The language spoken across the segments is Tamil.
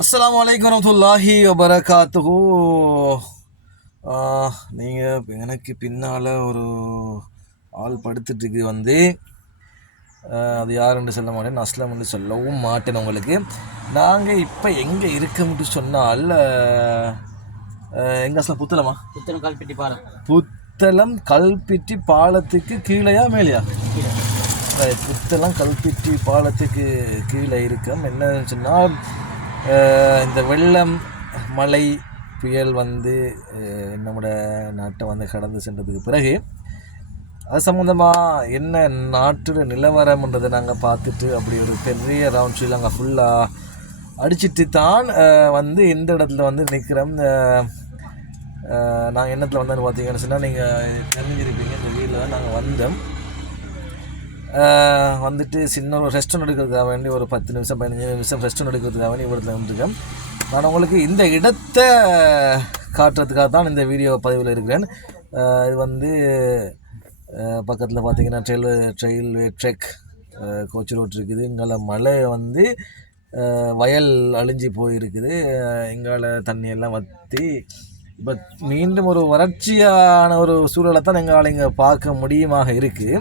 அஸ்ஸலாமு அலைக்கும் வரஹ்மத்துல்லாஹி வபரகாத்துஹு. நீங்கள் எனக்கு பின்னால் ஒரு ஆள் படுத்துட்டுருக்கு அது யாருன்னு சொல்ல மாட்டேன், அஸ்லம்னு சொல்லவும் மாட்டேன். உங்களுக்கு நாங்கள் இப்போ எங்கே இருக்கோம்னு சொன்னால் எங்கள் அஸ்லாம் புத்தளமா புத்தளம் கல்பிட்டி பாலம், புத்தளம் கல்பிட்டி பாலத்துக்கு கீழேயா மேலையா? புத்தளம் கல்பிட்டி பாலத்துக்கு கீழே இருக்கோம். என்னன்னு சொன்னால் இந்த வெள்ளம் மழை புயல் நம்மளோட நாட்டை கடந்து சென்றதுக்கு பிறகு அது சம்மந்தமாக என்ன நாட்டில் நிலவரம்ன்றதை நாங்கள் பார்த்துட்டு அப்படி ஒரு பெரிய ரவுண்ட் ஸ்ரீலங்கா ஃபுல்லாக அடிச்சிட்டு தான் எந்த இடத்துல நிற்கிறோம். நாங்கள் என்னத்தில் வந்தோன்னு பார்த்தீங்கன்னு சொன்னால் நீங்கள் தெரிஞ்சிருப்பீங்க. இந்த வீட்டில் தான் நாங்கள் வந்துட்டு சின்ன ஒரு ரெஸ்டாரண்ட் எடுக்கிறதுக்காக வேண்டி ஒரு 10 நிமிஷம் 15 நிமிஷம் ரெஸ்டாரண்ட் எடுக்கிறதுக்காக வேண்டி இடத்துல வந்துருக்கேன். நான் உங்களுக்கு இந்த இடத்தை காட்டுறதுக்காக தான் இந்த வீடியோ பதிவில் இருக்கிறேன். இது பக்கத்தில் பார்த்தீங்கன்னா ரயில்வே ட்ரெக் கோச் ரோட் இருக்குது. இங்கால மழை வயல் அழிஞ்சி போயிருக்குது. இங்கால தண்ணியெல்லாம் வற்றி இப்போ மீண்டும் ஒரு வறட்சியான ஒரு சூழலை தான் எங்களால் இங்கே பார்க்க முடியுமாக இருக்குது.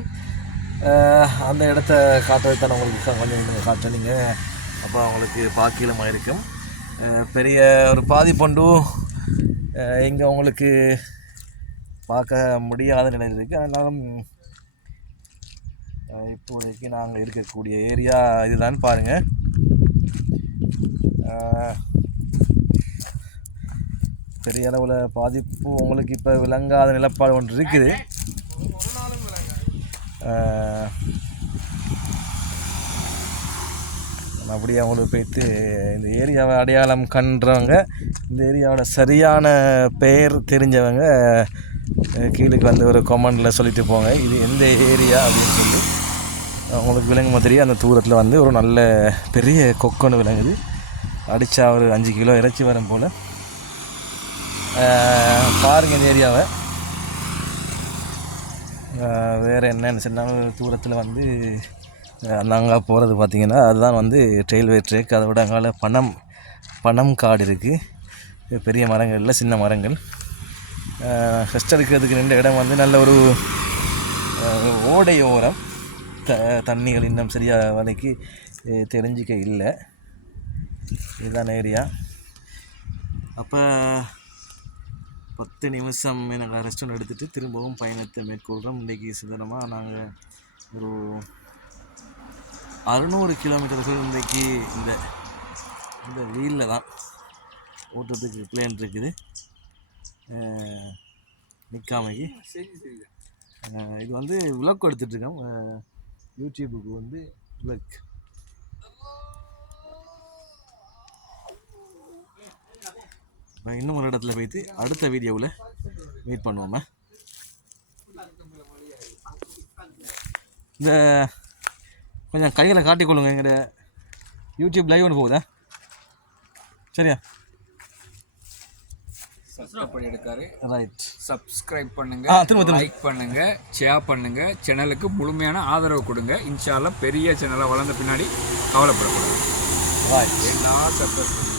அந்த இடத்த காட்டுறது தான் உங்களுக்கு கொஞ்சம் காட்டுறீங்க. அப்போ அவங்களுக்கு பாக்கியமாக இருக்கும். பெரிய ஒரு பாதிப்பொண்டு இங்கே உங்களுக்கு பார்க்க முடியாத நிலையில் இருக்குது. அதனாலும் இப்போதைக்கு நாங்கள் இருக்கக்கூடிய ஏரியா இதுதான். பாருங்கள், பெரிய அளவில் பாதிப்பு உங்களுக்கு இப்போ விளங்காத நிலப்பாடு ஒன்று இருக்குது. அப்படியே அவங்களுக்கு போய்த்து இந்த ஏரியாவை அடையாளம் கண்டுறவங்க, இந்த ஏரியாவோட சரியான பெயர் தெரிஞ்சவங்க கீழுக்கு ஒரு கமெண்டில் சொல்லிட்டு போங்க, இது எந்த ஏரியா அப்படின்னு சொல்லி. அவங்களுக்கு விலங்கு மாதிரி அந்த தூரத்தில் ஒரு நல்ல பெரிய கொக்கொன்று விளங்குது. அடித்தா ஒரு 5 கிலோ இறைச்சி வரும் போல். பாருங்கள் இந்த ஏரியாவை. வேறு என்னென்னு சொன்னால் தூரத்தில் நாங்கள் போகிறது பார்த்திங்கன்னா அதுதான் ரயில்வே ட்ரெக். அதை விட அங்கால பனம் காடு இருக்குது. பெரிய மரங்கள் இல்லை, சின்ன மரங்கள். ரெஸ்ட் எடுக்கிறதுக்கு நின்ற இடம் நல்ல ஒரு ஓடையோரம். தண்ணிகள் இன்னும் சரியாக வலைக்கு தெரிஞ்சிக்க இல்லை. இதுதான் ஏரியா. அப்போ 10 நிமிஷம் நாங்கள் ரெஸ்டாரண்ட் எடுத்துகிட்டு திரும்பவும் பயணத்தை மேற்கொள்கிறோம். இன்றைக்கி சுதனமாக நாங்கள் ஒரு 600 கிலோமீட்டர்கள் இன்றைக்கி இந்த வீலில் தான் ஓட்டுறதுக்கு பிளேன் இருக்குது. நிற்காமைக்கு இது விளக்கு எடுத்துகிட்ருக்கோம். யூடியூபுக்கு விளக்கு. இன்னும் ஒரு இடத்துல போய்த்து அடுத்த வீடியோவில் மீட் பண்ணுவோமே. இந்த கொஞ்சம் கைகளை காட்டிக்கொள்ளுங்க. எங்கிட்ட யூடியூப் லைவ் ஒன்று போகுதா? சரியா? சட்டப்படி எடுக்காரு. ரைட். சப்ஸ்கிரைப் பண்ணுங்க, லைக் பண்ணுங்க, ஷேர் பண்ணுங்க, சேனலுக்கு முழுமையான ஆதரவு கொடுங்க. இன்ஷால்லா பெரிய சேனலாக வளர்ந்த பின்னாடி கவலைப்படக்கூடாது. ரைட். என்ன சப்ஸ்கிரைப்